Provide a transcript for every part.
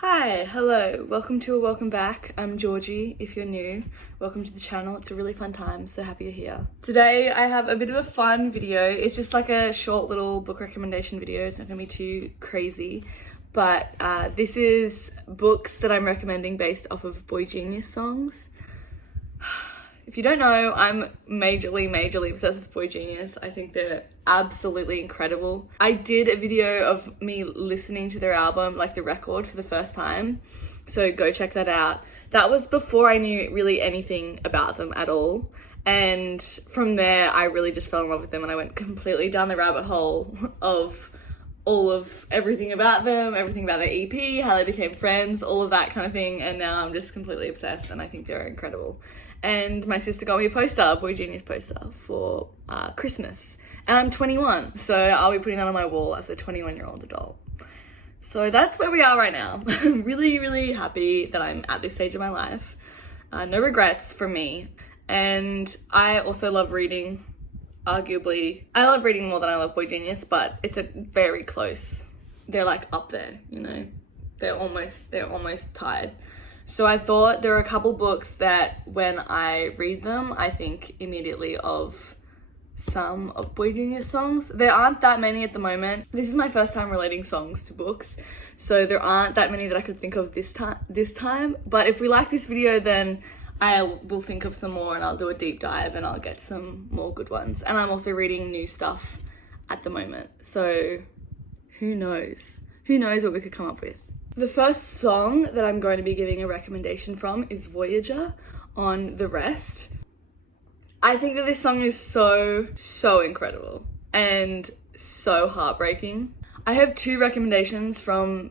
Hi, hello, welcome to or welcome back. I'm Georgie, if you're new. Welcome to the channel, it's a really fun time, so happy you're here. Today I have a bit of a fun video. It's just like a short little book recommendation video. It's not gonna be too crazy, but this is books that I'm recommending based off of boygenius songs. If you don't know, I'm majorly obsessed with boygenius. I think they're absolutely incredible. I did a video of me listening to their album, like the record, for the first time, so go check that out. That was before I knew really anything about them at all, and from there I really just fell in love with them, and I went completely down the rabbit hole of all of everything about them, everything about their EP, how they became friends, all of that kind of thing, and now I'm just completely obsessed and I think they're incredible. And my sister got me a poster, a boygenius poster, for Christmas. And I'm 21, so I'll be putting that on my wall as a 21-year-old adult. So that's where we are right now. I'm really happy that I'm at this stage of my life. No regrets from me. And I also love reading, arguably. I love reading more than I love boygenius, but it's a very close. They're like up there, you know? They're almost tied. So I thought there are a couple books that when I read them, I think immediately of some of boygenius songs. There aren't that many at the moment. This is my first time relating songs to books, so there aren't that many that I could think of this time. But if we like this video, then I will think of some more and I'll do a deep dive and I'll get some more good ones. And I'm also reading new stuff at the moment, so who knows? Who knows what we could come up with. The first song that I'm going to be giving a recommendation from is Voyager on The Rest. I think that this song is so incredible and so heartbreaking. I have two recommendations from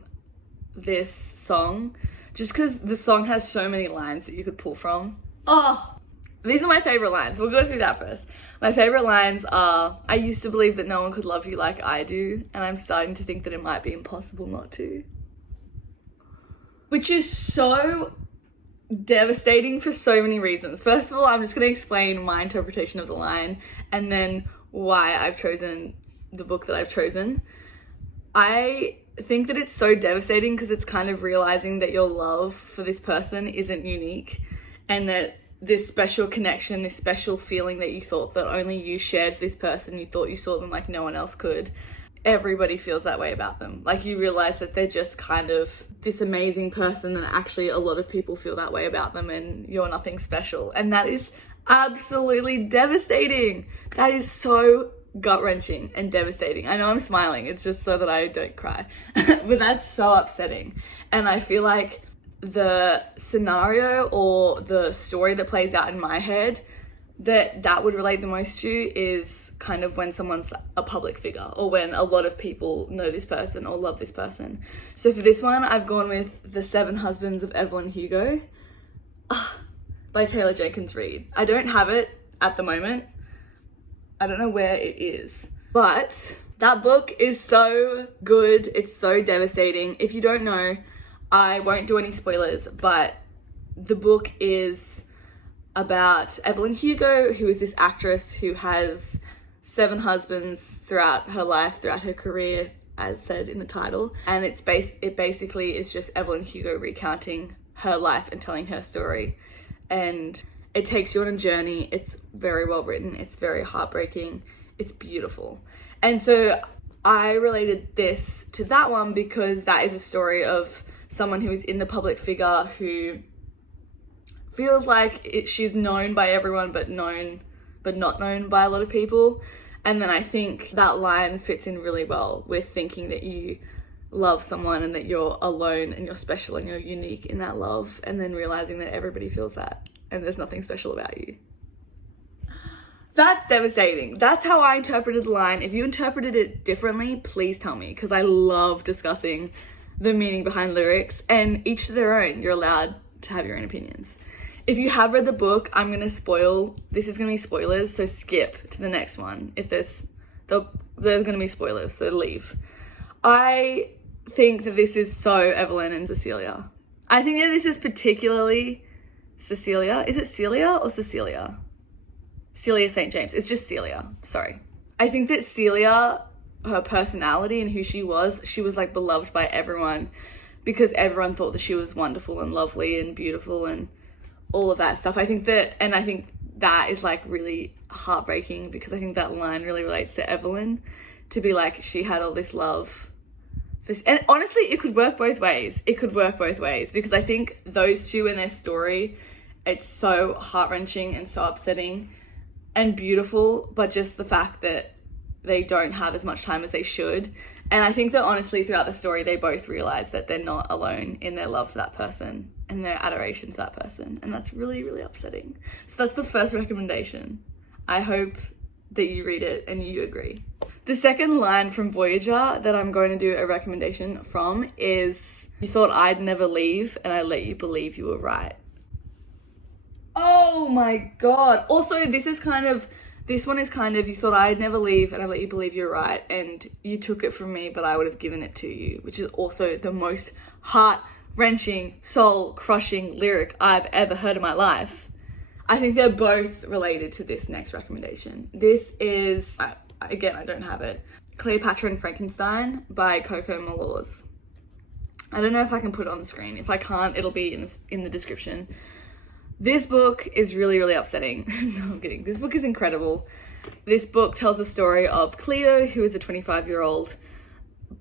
this song, just because the song has so many lines that you could pull from. Oh, these are my favorite lines. We'll go through that first. My favorite lines are, I used to believe that no one could love you like I do, and I'm starting to think that it might be impossible not to. Which is so devastating for so many reasons. First of all, I'm just going to explain my interpretation of the line and then why I've chosen the book that I've chosen. I think that it's so devastating because it's kind of realizing that your love for this person isn't unique, and that this special connection, this special feeling that you thought that only you shared with this person, you thought you saw them like no one else could. Everybody feels that way about them. Like, you realize that they're just kind of this amazing person, and actually a lot of people feel that way about them, and you're nothing special. And that is absolutely devastating. That is so gut-wrenching and devastating. I know I'm smiling, it's just so that I don't cry. But that's so upsetting. And I feel like the scenario or the story that plays out in my head that would relate the most to is kind of when someone's a public figure, or when a lot of people know this person or love this person. So for this one, I've gone with The 7 Husbands of Evelyn Hugo by Taylor Jenkins Reid. I don't have it at the moment. I don't know where it is, but that book is so good. It's so devastating. If you don't know, I won't do any spoilers, but the book is about Evelyn Hugo, who is this actress who has 7 husbands throughout her life, throughout her career, as said in the title. And it basically is just Evelyn Hugo recounting her life and telling her story. And it takes you on a journey. It's very well written. It's very heartbreaking. It's beautiful. And so I related this to that one because that is a story of someone who is in the public figure who feels like she's known by everyone but not known by a lot of people. And then I think that line fits in really well with thinking that you love someone and that you're alone and you're special and you're unique in that love, and then realizing that everybody feels that and there's nothing special about you. That's devastating. That's how I interpreted the line. If you interpreted it differently, please tell me, because I love discussing the meaning behind lyrics, and each to their own. You're allowed to have your own opinions. If you have read the book, I'm going to spoil. This is going to be spoilers, so skip to the next one. If there's going to be spoilers, so leave. I think that this is so Evelyn and Cecilia. I think that this is particularly Cecilia. Is it Celia or Cecilia? Celia St. James. It's just Celia. Sorry. I think that Celia, her personality and who she was like beloved by everyone. because everyone thought that she was wonderful and lovely and beautiful and all of that stuff. I think that is like really heartbreaking, because I think that line really relates to Evelyn, to be like, she had all this love. And honestly, it could work both ways. Because I think those two and their story, it's so heart-wrenching and so upsetting and beautiful, but just the fact that they don't have as much time as they should. And I think that honestly, throughout the story, they both realize that they're not alone in their love for that person and their adoration for that person. And that's really, really upsetting. So that's the first recommendation. I hope that you read it and you agree. The second line from Voyager that I'm going to do a recommendation from is, "You thought I'd never leave, and I let you believe you were right." Oh my God. Also, this one is kind of, "You thought I'd never leave, and I let you believe you're right, and you took it from me, but I would have given it to you," which is also the most heart-wrenching, soul-crushing lyric I've ever heard in my life. I think they're both related to this next recommendation. This is, again, I don't have it, Cleopatra and Frankenstein by Coco Malors. I don't know if I can put it on the screen. If I can't, it'll be in the description. This book is really, really upsetting. No, I'm kidding. This book is incredible. This book tells the story of Cleo, who is a 25-year-old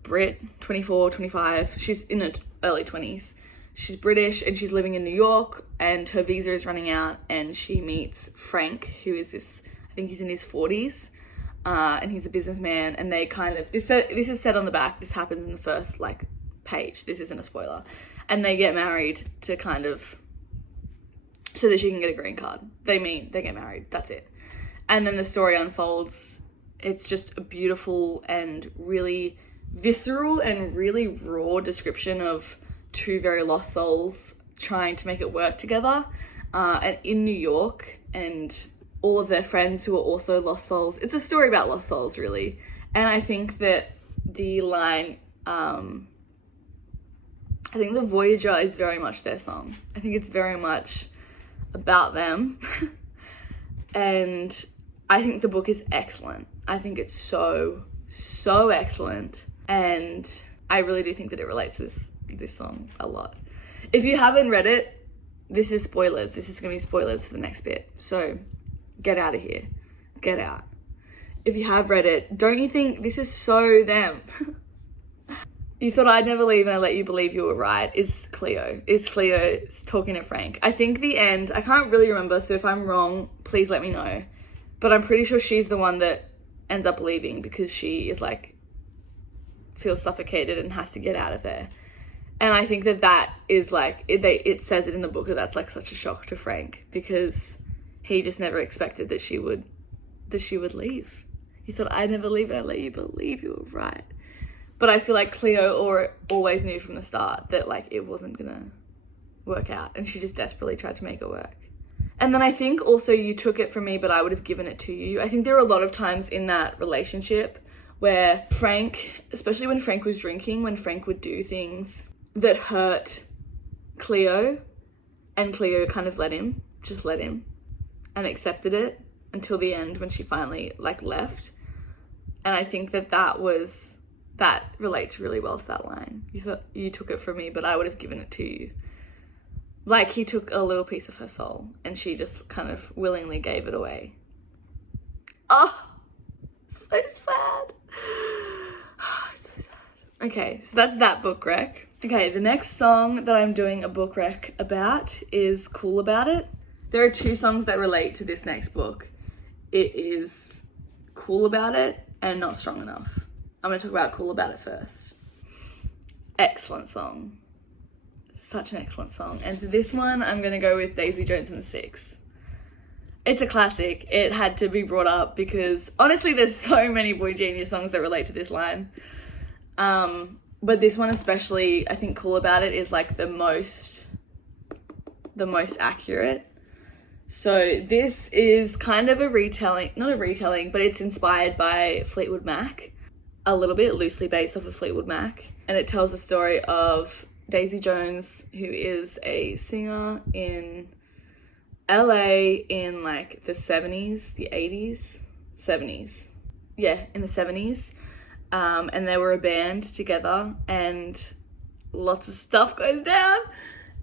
Brit, 24, 25. She's in her early 20s. She's British and she's living in New York, and her visa is running out, and she meets Frank, who is this, I think he's in his 40s, and he's a businessman, and they kind of, this is said on the back, this happens in the first page, this isn't a spoiler, and they get married to kind of, so that she can get a green card. They get married, that's it. And then the story unfolds. It's just a beautiful and really visceral and really raw description of two very lost souls trying to make it work together, and in New York, and all of their friends who are also lost souls. It's a story about lost souls, really. And I think that the line, I think the Voyager is very much their song. I think it's very much about them. And I think the book is excellent. I think it's so excellent. And I really do think that it relates to this song a lot. If you haven't read it, this is spoilers. This is going to be spoilers for the next bit. So get out of here. Get out. If you have read it, don't you think this is so them? "You thought I'd never leave, and I let you believe you were right," is Cleo. Talking to Frank. I think the end, I can't really remember, so if I'm wrong, please let me know. But I'm pretty sure she's the one that ends up leaving, because she is feels suffocated and has to get out of there. And I think that is it says it in the book that that's such a shock to Frank, because he just never expected that she would leave. "You thought I'd never leave, and I let you believe you were right." But I feel like Cleo always knew from the start that it wasn't gonna work out, and she just desperately tried to make it work. And then I think also, "You took it from me, but I would have given it to you." I think there are a lot of times in that relationship where Frank, especially when Frank was drinking, when Frank would do things that hurt Cleo, and Cleo kind of let him and accepted it until the end when she finally left. And I think that relates really well to that line. "You took it from me, but I would have given it to you." He took a little piece of her soul, and she just kind of willingly gave it away. Oh, so sad. It's so sad. Okay, so that's that book rec. Okay, the next song that I'm doing a book rec about is Cool About It. There are two songs that relate to this next book. It is Cool About It and Not Strong Enough. I'm going to talk about Cool About It first. Excellent song. Such an excellent song. And for this one, I'm going to go with Daisy Jones and the Six. It's a classic. It had to be brought up because honestly, there's so many Boy Genius songs that relate to this line. But this one especially, I think Cool About It is the most accurate. So this is kind of not a retelling, but it's inspired by Fleetwood Mac, a little bit, loosely based off of Fleetwood Mac. And it tells the story of Daisy Jones, who is a singer in LA in the 70s, the 80s, 70s. Yeah, in the 70s. And they were a band together, and lots of stuff goes down.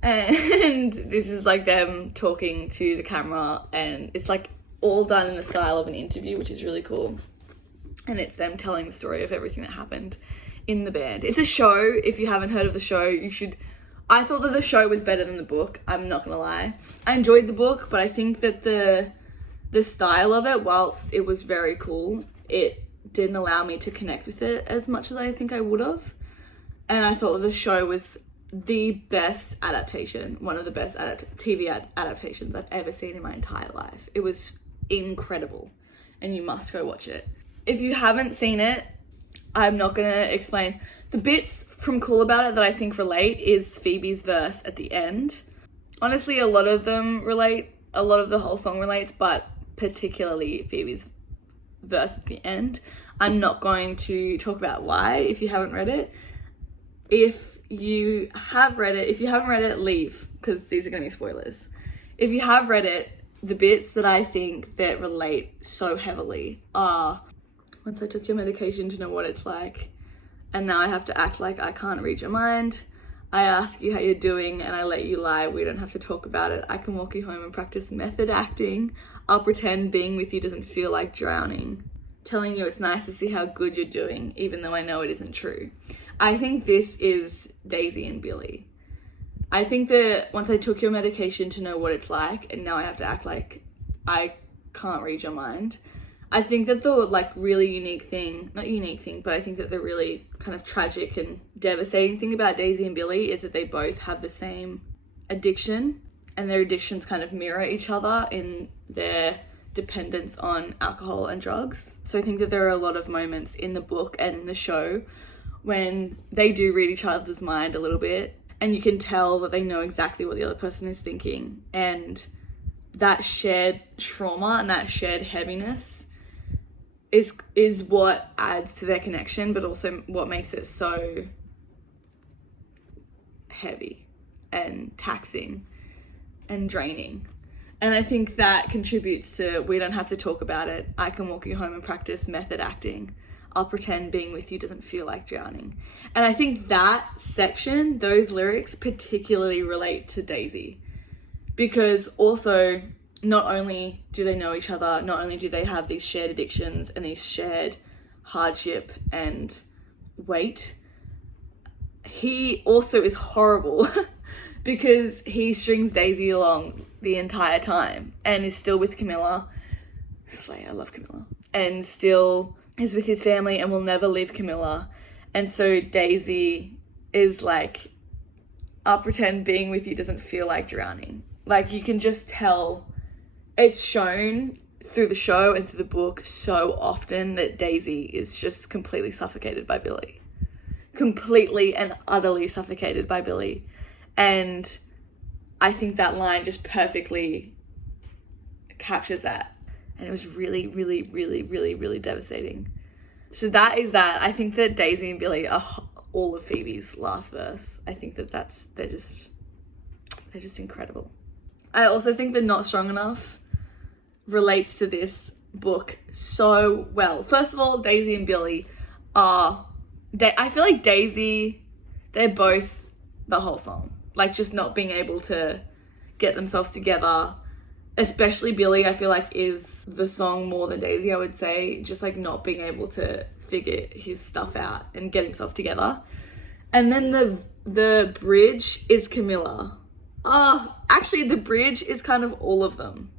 And this is like them talking to the camera, and it's like all done in the style of an interview, which is really cool. And it's them telling the story of everything that happened in the band. It's a show. If you haven't heard of the show, you should. I thought that the show was better than the book. I'm not gonna lie. I enjoyed the book, but I think that the style of it, whilst it was very cool, it didn't allow me to connect with it as much as I think I would have. And I thought that the show was the best adaptation, one of the best TV adaptations I've ever seen in my entire life. It was incredible, and you must go watch it. If you haven't seen it, I'm not going to explain. The bits from Cool About It that I think relate is Phoebe's verse at the end. Honestly, a lot of them relate, a lot of the whole song relates, but particularly Phoebe's verse at the end. I'm not going to talk about why if you haven't read it. If you have read it, if you haven't read it, leave, because these are going to be spoilers. If you have read it, the bits that I think that relate so heavily are, once I took your medication to know what it's like, and now I have to act like I can't read your mind. I ask you how you're doing and I let you lie. We don't have to talk about it. I can walk you home and practice method acting. I'll pretend being with you doesn't feel like drowning. Telling you it's nice to see how good you're doing, even though I know it isn't true. I think this is Daisy and Billy. I think that once I took your medication to know what it's like, and now I have to act like I can't read your mind. I think that the like really unique thing, not unique thing, but I think that the really kind of tragic and devastating thing about Daisy and Billy is that they both have the same addiction, and their addictions kind of mirror each other in their dependence on alcohol and drugs. So I think that there are a lot of moments in the book and in the show when they do read each other's mind a little bit, and you can tell that they know exactly what the other person is thinking, and that shared trauma and that shared heaviness is what adds to their connection, but also what makes it so heavy and taxing and draining. And I think that contributes to, we don't have to talk about it. I can walk you home and practice method acting. I'll pretend being with you doesn't feel like drowning. And I think that section, those lyrics particularly relate to Daisy, because also not only do they know each other, not only do they have these shared addictions and these shared hardship and weight, he also is horrible because he strings Daisy along the entire time and is still with Camilla. Slay, I love Camilla. And still is with his family and will never leave Camilla. And so Daisy is like, I'll pretend being with you doesn't feel like drowning. Like, you can just tell. It's shown through the show and through the book so often that Daisy is just completely suffocated by Billy. Completely and utterly suffocated by Billy. And I think that line just perfectly captures that. And it was really, really, really, really, really devastating. So that is that. I think that Daisy and Billy are all of Phoebe's last verse. I think that they're just incredible. I also think that Not Strong Enough relates to this book so well. First of all, Daisy and Billy are, I feel like Daisy, they're both the whole song. Like, just not being able to get themselves together, especially Billy, I feel like is the song more than Daisy, I would say. Just like not being able to figure his stuff out and get himself together. And then the bridge is Camilla. Actually, the bridge is kind of all of them.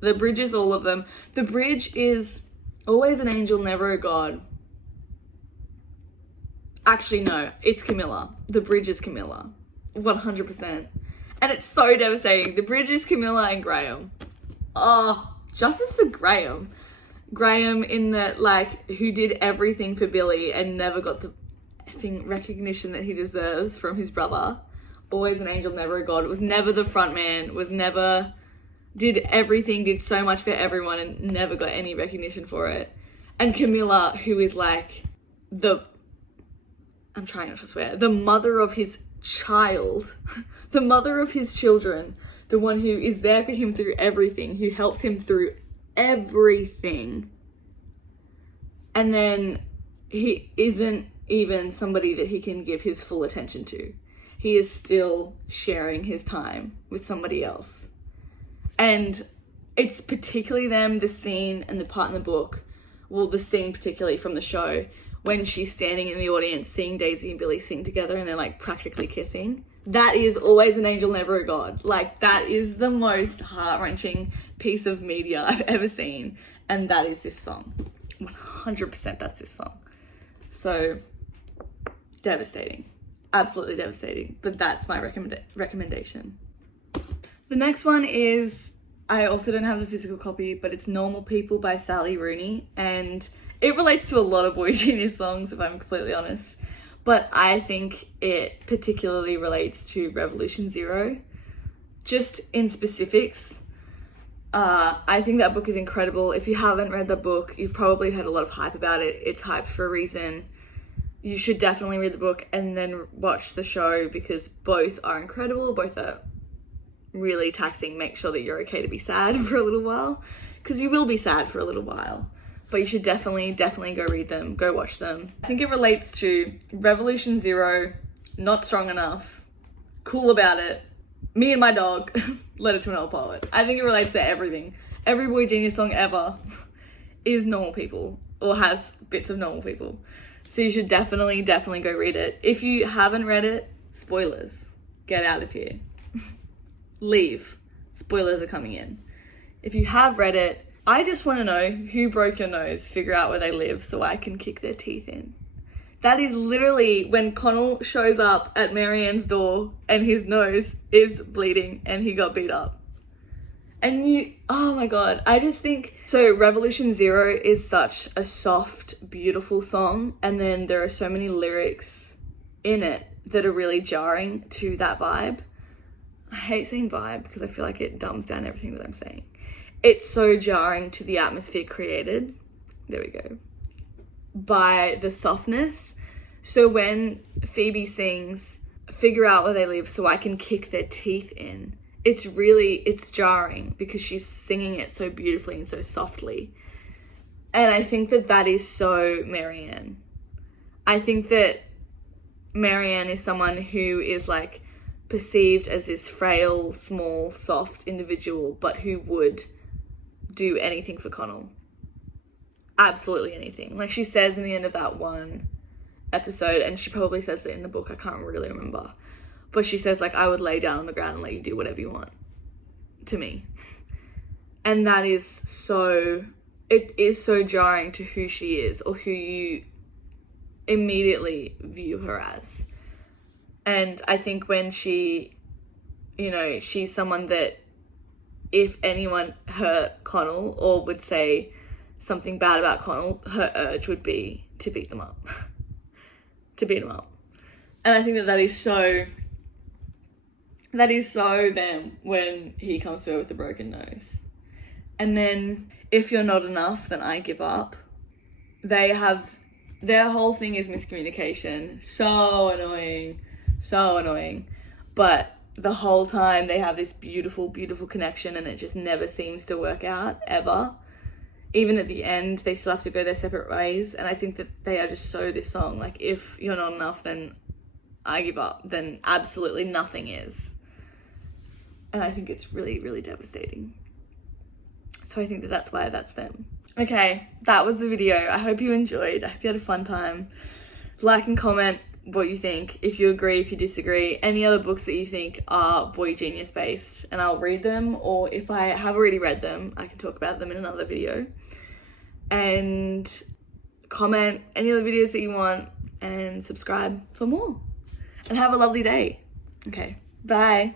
The bridge is all of them. The bridge is always an angel, never a god. Actually, no, it's Camilla. The bridge is Camilla. 100%. And it's so devastating. The bridge is Camilla and Graham. Justice for Graham. Graham in the, like, who did everything for Billy and never got the effing recognition that he deserves from his brother. Always an angel, never a god. Was never the front man, was never, did everything, did so much for everyone and never got any recognition for it. And Camilla, who is like I'm trying not to swear, the mother of his child, the mother of his children, the one who is there for him through everything, who helps him through everything. And then he isn't even somebody that he can give his full attention to. He is still sharing his time with somebody else. And it's particularly the scene and the part in the book, well, the scene particularly from the show, when she's standing in the audience seeing Daisy and Billy sing together and they're like practically kissing. That is always an angel, never a god. Like, that is the most heart-wrenching piece of media I've ever seen. And that is this song. 100% that's this song. So, devastating. Absolutely devastating. But that's my recommendation. The next one is, I also don't have the physical copy, but it's Normal People by Sally Rooney. And it relates to a lot of Boy Genius songs, if I'm completely honest. But I think it particularly relates to Revolution Zero. Just in specifics, I think that book is incredible. If you haven't read the book, you've probably heard a lot of hype about it. It's hyped for a reason. You should definitely read the book and then watch the show, because both are incredible. Both are really taxing. Make sure that you're okay to be sad for a little while, because you will be sad for a little while. But you should definitely go read them, go watch them. I think it relates to Revolution Zero, Not Strong Enough, Cool About It, Me and My Dog, Letter to an Old Poet. I think it relates to everything. Every Boy Genius song ever is Normal People, or has bits of Normal People. So you should definitely go read it. If you haven't read it, spoilers. Get out of here. Leave. Spoilers are coming in. If you have read it, I just want to know who broke your nose, figure out where they live so I can kick their teeth in. That is literally when Connell shows up at Marianne's door and his nose is bleeding and he got beat up. And oh my God, I just think, so Revolution Zero is such a soft, beautiful song. And then there are so many lyrics in it that are really jarring to that vibe. I hate saying vibe because I feel like it dumbs down everything that I'm saying. It's so jarring to the atmosphere created, there we go, by the softness. So when Phoebe sings, figure out where they live so I can kick their teeth in, it's jarring because she's singing it so beautifully and so softly. And I think that is so Marianne. I think that Marianne is someone who is like perceived as this frail, small, soft individual, but who would do anything for Connell. Absolutely anything. Like she says in the end of that one episode, and she probably says it in the book, I can't really remember, but she says like, I would lay down on the ground and let you do whatever you want to me. And that is so, it is so jarring to who she is, or who you immediately view her as. And I think when she, she's someone that if anyone hurt Connell or would say something bad about Connell, her urge would be to beat them up. To beat them up. And I think that is so them when he comes to her with a broken nose. And then, if you're not enough, then I give up. Their whole thing is miscommunication. So annoying. But the whole time they have this beautiful, beautiful connection, and it just never seems to work out, ever. Even at the end, they still have to go their separate ways. And I think that they are just so this song. Like, if you're not enough, then I give up. Then absolutely nothing is. And I think it's really, really devastating. So I think that's why that's them. Okay, that was the video. I hope you enjoyed. I hope you had a fun time. Like and comment what you think, if you agree, if you disagree, any other books that you think are Boy Genius based, and I'll read them, or if I have already read them, I can talk about them in another video. And comment any other videos that you want, and subscribe for more. And have a lovely day. Okay, bye.